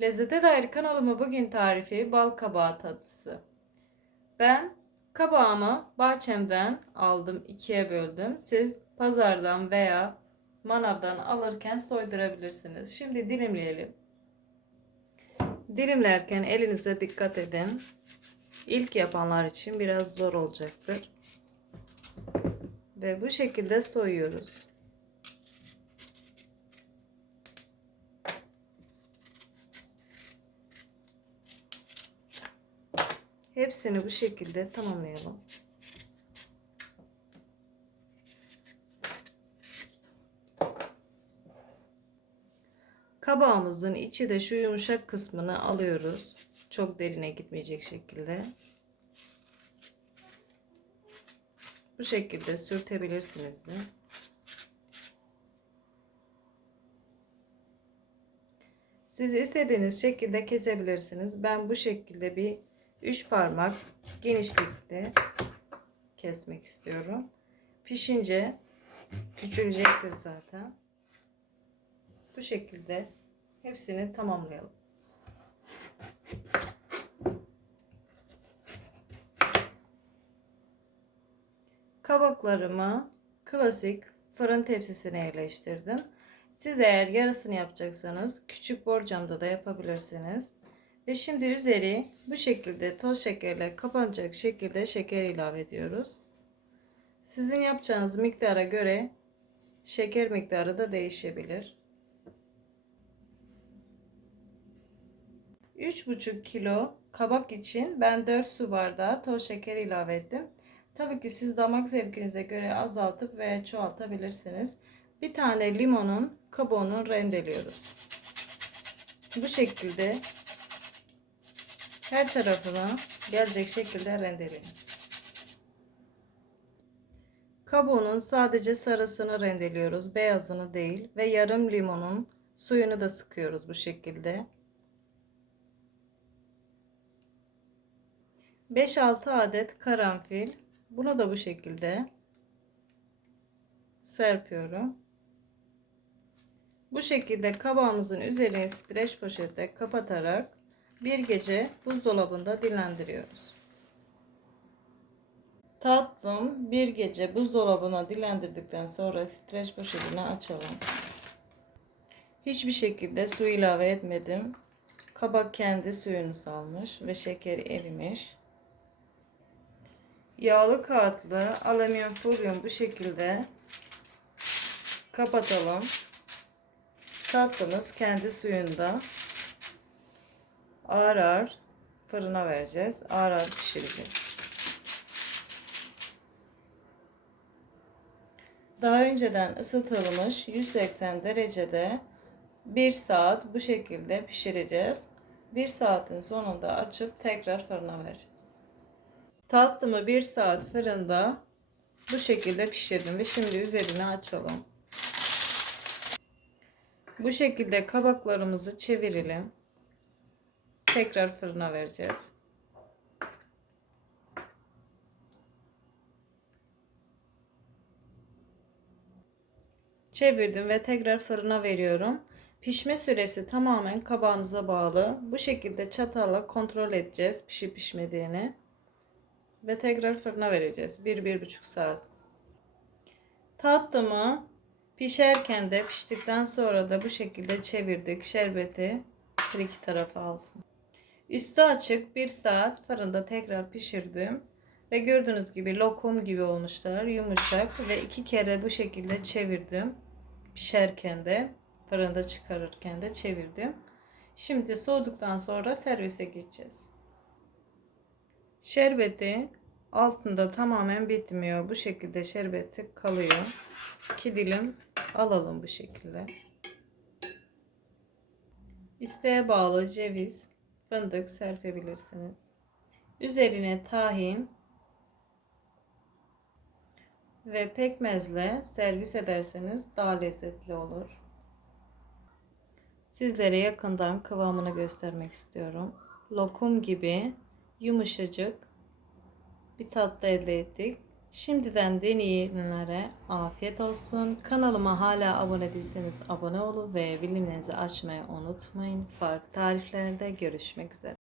Lezzete dair kanalıma bugün tarifi bal kabağı tatlısı. Ben kabağımı bahçemden aldım, ikiye böldüm. Siz pazardan veya manavdan alırken soydurabilirsiniz. Şimdi dilimleyelim. Dilimlerken elinize dikkat edin. İlk yapanlar için biraz zor olacaktır. Ve bu şekilde soyuyoruz. Hepsini bu şekilde tamamlayalım. Kabağımızın içi de şu yumuşak kısmını alıyoruz. Çok derine gitmeyecek şekilde. Bu şekilde sürtebilirsiniz de. Siz istediğiniz şekilde kesebilirsiniz. Ben bu şekilde bir 3 parmak genişlikte kesmek istiyorum. Pişince küçülecektir zaten. Bu şekilde hepsini tamamlayalım. Kabaklarımı klasik fırın tepsisine yerleştirdim. Siz eğer yarısını yapacaksanız küçük borcamda da yapabilirsiniz. Ve şimdi üzeri bu şekilde toz şekerle kapanacak şekilde şeker ilave ediyoruz. Sizin yapacağınız miktara göre şeker miktarı da değişebilir. 3,5 kilo kabak için ben 4 su bardağı toz şeker ilave ettim. Tabii ki siz damak zevkinize göre azaltıp veya çoğaltabilirsiniz. Bir tane limonun kabuğunu rendeliyoruz. Bu şekilde her tarafına gelecek şekilde rendeleyin. Kabuğunun sadece sarısını rendeliyoruz, beyazını değil ve yarım limonun suyunu da sıkıyoruz bu şekilde. 5-6 adet karanfil. Bunu da bu şekilde serpiyorum. Bu şekilde kabağımızın üzerine streç poşetle kapatarak bir gece buzdolabında dinlendiriyoruz. Tatlım bir gece buzdolabına dinlendirdikten sonra streç poşetini açalım. Hiçbir şekilde su ilave etmedim. Kabak kendi suyunu salmış ve şeker erimiş. Yağlı kağıtlı alüminyum folyum bu şekilde kapatalım. Tatlımız kendi suyunda ağır ağır fırına vereceğiz. Ağır ağır pişireceğiz. Daha önceden ısıtılmış 180 derecede 1 saat bu şekilde pişireceğiz. 1 saatin sonunda açıp tekrar fırına vereceğiz. Tatlımı 1 saat fırında bu şekilde pişirdim ve şimdi üzerini açalım. Bu şekilde kabaklarımızı çevirelim. Tekrar fırına vereceğiz. Çevirdim ve tekrar fırına veriyorum. Pişme süresi tamamen kabağınıza bağlı. Bu şekilde çatalla kontrol edeceğiz pişip pişmediğini. Ve tekrar fırına vereceğiz. 1-1,5 saat. Tatlımı pişerken de piştikten sonra da bu şekilde çevirdik. Şerbeti her iki tarafa alsın. Üstü açık 1 saat fırında tekrar pişirdim. Ve gördüğünüz gibi lokum gibi olmuşlar. Yumuşak ve iki kere bu şekilde çevirdim. Pişerken de fırında çıkarırken de çevirdim. Şimdi soğuduktan sonra servise geçeceğiz. Şerbeti altında tamamen bitmiyor. Bu şekilde şerbeti kalıyor. 2 dilim alalım bu şekilde. İsteğe bağlı ceviz, fındık serpebilirsiniz. Üzerine tahin ve pekmezle servis ederseniz daha lezzetli olur. Sizlere yakından kıvamını göstermek istiyorum. Lokum gibi yumuşacık bir tatlı elde ettik. Şimdiden deneyenlere afiyet olsun. Kanalıma hala abone değilseniz abone olun ve bildirimlerinizi açmayı unutmayın. Farklı tariflerde görüşmek üzere.